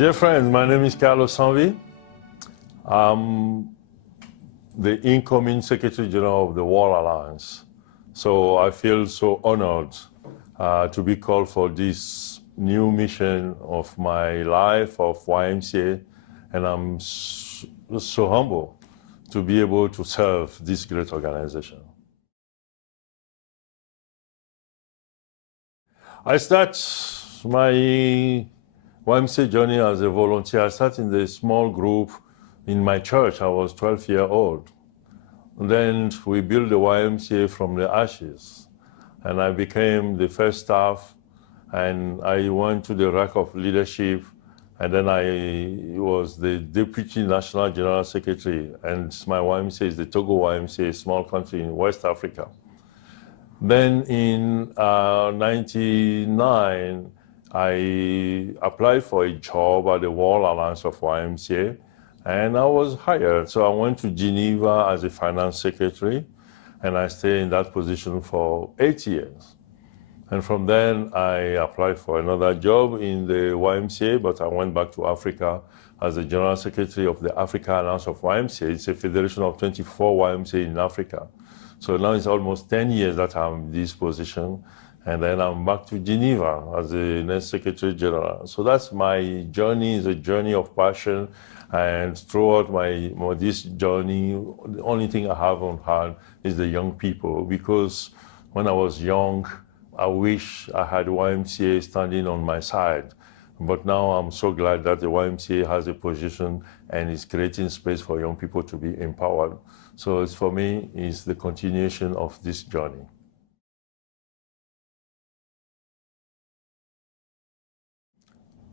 Dear friends, my name is Sanvee. I'm the incoming Secretary General of the World Alliance. So I feel so honored to be called for this new mission of my life of YMCA, and I'm so humble to be able to serve this great organization. I start my YMCA journey as a volunteer. I started in the small group in my church. I was 12 years old. And then we built the YMCA from the ashes. And I became the first staff, and I went to the rank of leadership. And then I was the Deputy National General Secretary. And my YMCA is the Togo YMCA, a small country in West Africa. Then in '99, I applied for a job at the World Alliance of YMCA, and I was hired. So I went to Geneva as a finance secretary, and I stayed in that position for 8 years. And from then, I applied for another job in the YMCA, but I went back to Africa as the general secretary of the Africa Alliance of YMCA. It's a federation of 24 YMCA in Africa. So now it's almost 10 years that I'm in this position. And then I'm back to Geneva as the next Secretary General. So that's my journey, is a journey of passion. And throughout this journey, the only thing I have on hand is the young people. Because when I was young, I wish I had YMCA standing on my side. But now I'm so glad that the YMCA has a position and is creating space for young people to be empowered. So for me, it's the continuation of this journey.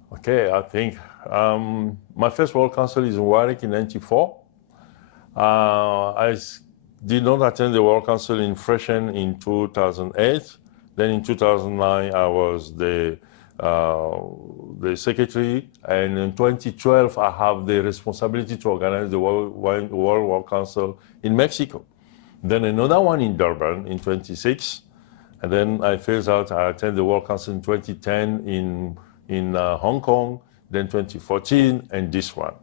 Okay, I think my first World Council is in Warwick in '94. I did not attend the World Council in Freshen in 2008. Then in 2009, I was the secretary, and in 2012, I have the responsibility to organize the World Council in Mexico. Then another one in Durban in 26, and then I phased out. I attended the World Council in 2010 in Hong Kong, then 2014, and this one.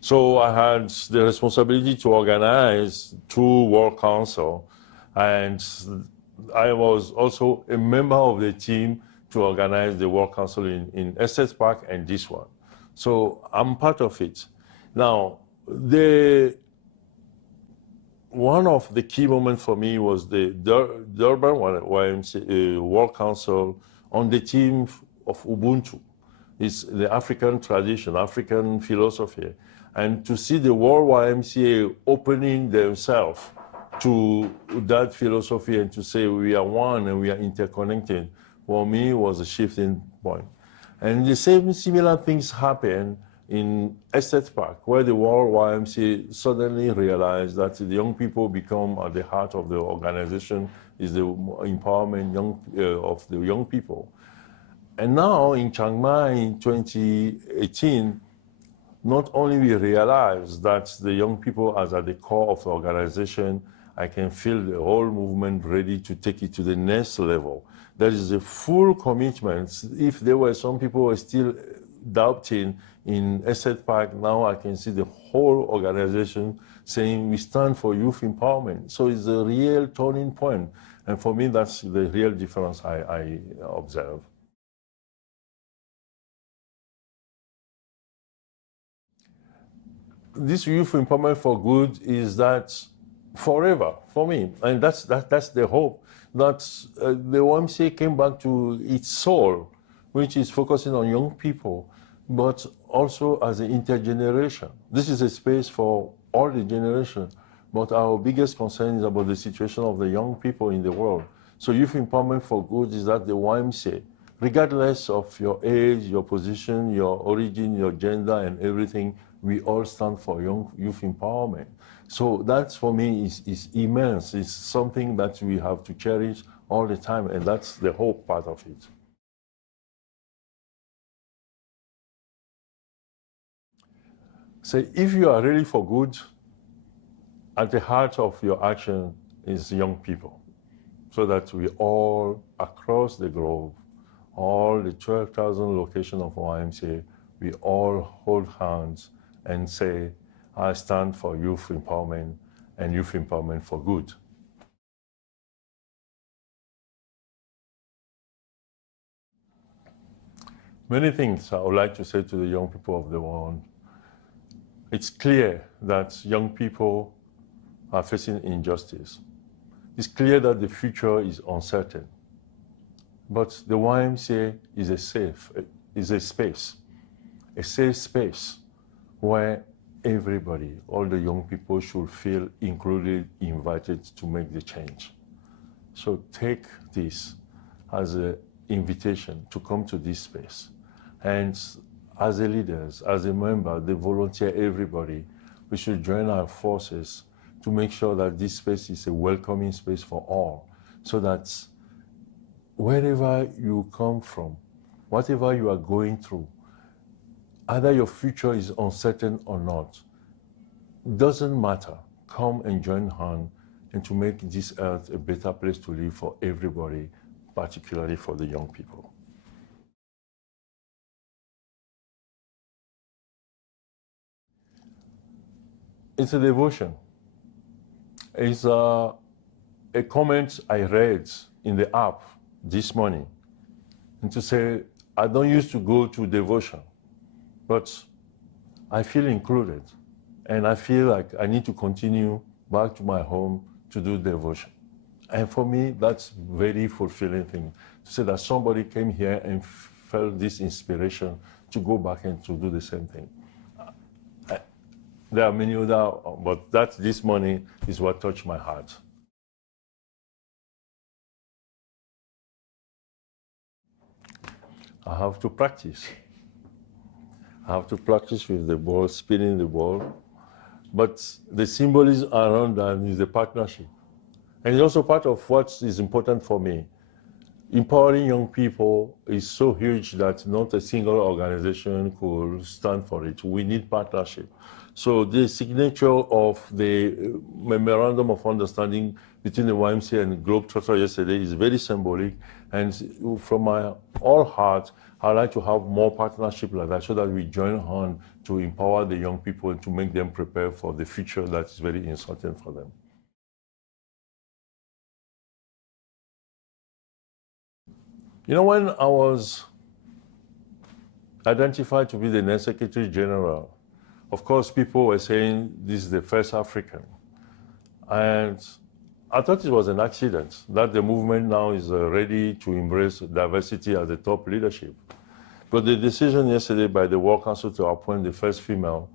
So I had the responsibility to organize 2 World Councils, and I was also a member of the team to organize the World Council in Estes Park and this one. So I'm part of it. Now, one of the key moments for me was the Durban YMCA World Council on the theme of Ubuntu. It's the African tradition, African philosophy. And to see the World YMCA opening themselves to that philosophy and to say we are one and we are interconnected, for me was a shifting point. And the similar things happen in Estes Park, where the World YMCA suddenly realized that the young people become at the heart of the organization, is the empowerment of the young people. And now in Chiangmai in 2018, not only we realize that the young people are at the core of the organization, I can feel the whole movement ready to take it to the next level. There is a full commitment. If there were some people who were still doubting in Estes Park, now I can see the whole organization saying we stand for youth empowerment. So it's a real turning point. And for me, that's the real difference I observe. This youth empowerment for good is that forever for me, and that's the hope that the YMCA came back to its soul, which is focusing on young people, but also as an intergeneration. This is a space for all the generations, but our biggest concern is about the situation of the young people in the world. So youth empowerment for good is that the YMCA, regardless of your age, your position, your origin, your gender, and everything, we all stand for youth empowerment. So that, for me, is immense. It's something that we have to cherish all the time, and that's the whole part of it. So if you are really for good, at the heart of your action is young people, so that we all, across the globe, all the 12,000 locations of YMCA, we all hold hands and say, I stand for youth empowerment and youth empowerment for good. Many things I would like to say to the young people of the world. It's clear that young people are facing injustice. It's clear that the future is uncertain. But the YMCA is a safe space where everybody, all the young people should feel included, invited to make the change. So take this as an invitation to come to this space. And as a leaders, as a member, the volunteer, everybody, we should join our forces to make sure that this space is a welcoming space for all, so that wherever you come from, whatever you are going through, either your future is uncertain or not, doesn't matter. Come and join hands and to make this earth a better place to live for everybody, particularly for the young people. It's a devotion. It's a comment I read in the app this morning, and to say, I don't used to go to devotion, but I feel included, and I feel like I need to continue back to my home to do devotion. And for me, that's very fulfilling thing, to say that somebody came here and felt this inspiration to go back and to do the same thing. There are many other, but that this morning is what touched my heart. I have to practice. I have to practice with the ball, spinning the ball. But the symbolism around that is the partnership. And it's also part of what is important for me. Empowering young people is so huge that not a single organization could stand for it. We need partnership. So the signature of the Memorandum of Understanding between the YMCA and Globetrotter yesterday is very symbolic. And from my all heart, I'd like to have more partnership like that so that we join hands to empower the young people and to make them prepare for the future that is very uncertain for them. You know, when I was identified to be the next Secretary General, of course, people were saying this is the first African. And I thought it was an accident, that the movement now is ready to embrace diversity as the top leadership. But the decision yesterday by the World Council to appoint the first female,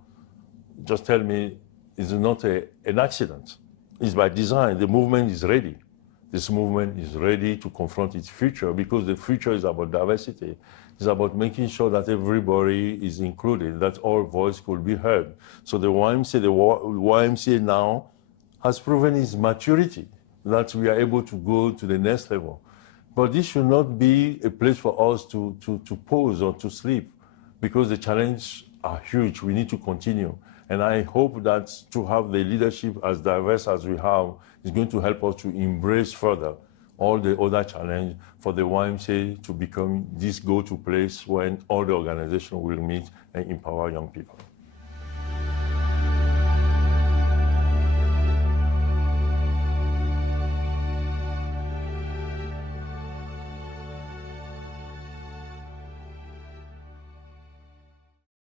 just tell me, is not an accident. It's by design. The movement is ready. This movement is ready to confront its future, because the future is about diversity. It's about making sure that everybody is included, that all voices could be heard. So the YMCA now has proven its maturity, that we are able to go to the next level. But this should not be a place for us to pause or to sleep, because the challenges are huge. We need to continue. And I hope that to have the leadership as diverse as we have is going to help us to embrace further all the other challenges for the YMCA to become this go-to place when all the organizations will meet and empower young people.